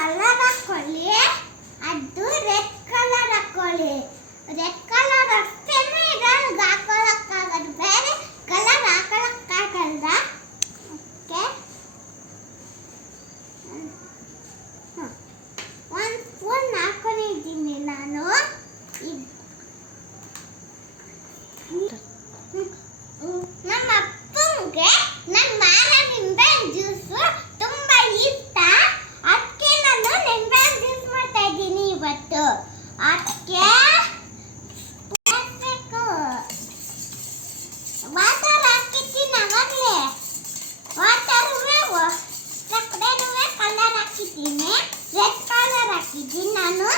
Colour ಹಾಕೊಳ್ಳಿ, ಅದು red colour ಹಾಕೊಳ್ಳಿ. ರೆಡ್ ಕಲರ್ ಅಷ್ಟೇನೆ ಇದ್ರಲ್ಲಿ ಹಾಕೊಳ್ಳಕ್ಕಾಗದು, ಬೇರೆ ಕಲರ್ ಹಾಕೊಳ್ಳಕ್ಕಾಗಲ್ಲ. ಓಕೆ, ಒಂದು ಸ್ಪೂನ್ ಹಾಕೊಂಡಿದ್ದೀನಿ ನಾನು. ನಮ್ಮ ಅಪ್ಪಂಗೆ ನನ್ನ ಮಾರ ನಿಂಬೆ ಜ್ಯೂಸು ತುಂಬಾ ಇಷ್ಟ. ಅದಕ್ಕೆ ನಾನು ನಿಂಬೆ ಜ್ಯೂಸ್ ಮಾಡ್ತಾ ಇದ್ದೀನಿ ಇವತ್ತು. ಅದಕ್ಕೆ ವಾಟರ್ ಹಾಕಿದ್ದೀನಿ ಅವಾಗಲೇ. ವಾಟರುವೆ ಸಕ್ಕರೆನುವೆ ಕಲರ್ ಹಾಕಿದ್ದೀನಿ, ರೆಡ್ ಕಲರ್ ಹಾಕಿದ್ದೀನಿ ನಾನು.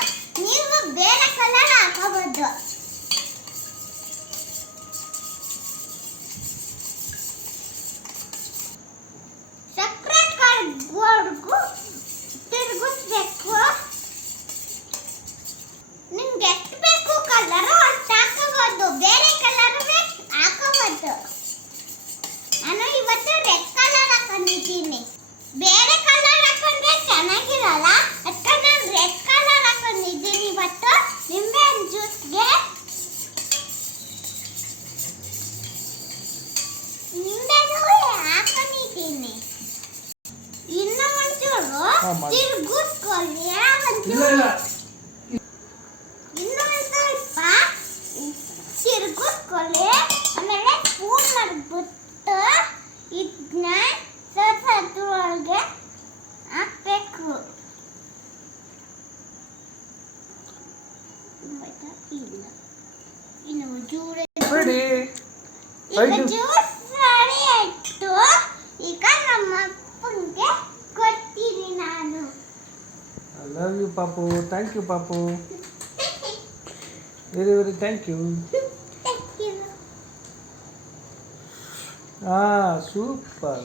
ನೀವು ಬೇರೆ ಕಲರ್ ಹಾಕೋಬಹುದು. ಸಕ್ಕರೆ ಕರ್ಗೋರ್ಗು ತಿರುಗಿಸ್ಬೇಕು. ನಿಮ್ಗೆ ಎಷ್ಟು ಬೇಕು ಕಲರು ಅಷ್ಟು ಹಾಕೋಬಹುದು, ಬೇರೆ ಕಲರ್ ಹಾಕೋಬಹುದು. ನಾನು ಇವತ್ತು ರೆಡ್ ಕಲರ್ ಹಾಕೊಂಡಿದ್ದೀನಿ. ಬೇರೆ ಕಲರ್ ಹಾಕೊಂಡ್ರೆ ಚೆನ್ನಾಗಿರಲ್ಲ, ಅದಕ್ಕೆ ನಾನು ರೆಡ್ ಕಲರ್ ಹಾಕೊಂಡಿದ್ದೀನಿ ಇವತ್ತು ನಿಂಬೆ ಜ್ಯೂಸ್ಗೆ. ನಿಂಬೆನೂ ಹಾಕೊಂಡಿದ್ದೀನಿ. ಇನ್ನೂ ಒಂಚೂರು ತಿರುಗಿಸ್ಕೊಳ್ಳಿ. ಇನ್ನೂ ಸ್ವಲ್ಪ ತಿರುಗಿಸ್ಕೊಳ್ಳಿ. ಆಮೇಲೆ ಸ್ಪೂನ್ ಮಾಡಿಬಿಟ್ಟು ಇದನ್ನ ಸ್ವಲ್ಪ ಅದ್ರೊಳಗೆ ಹಾಕ್ಬೇಕು. ಇಲ್ಲ, ಇನ್ನು ಜೂರೆ ಈಗ ಜ್ಯೂಸ್ ರೆಡಿ ಆಯ್ತು. ಈಗ ನಮ್ಮ ಅಪ್ಪಂಗೆ ಕೊಡ್ತೀನಿ ನಾನು. I love you, Papu. Thank you, Papu. Very, very thank you. Thank you. Ah, super.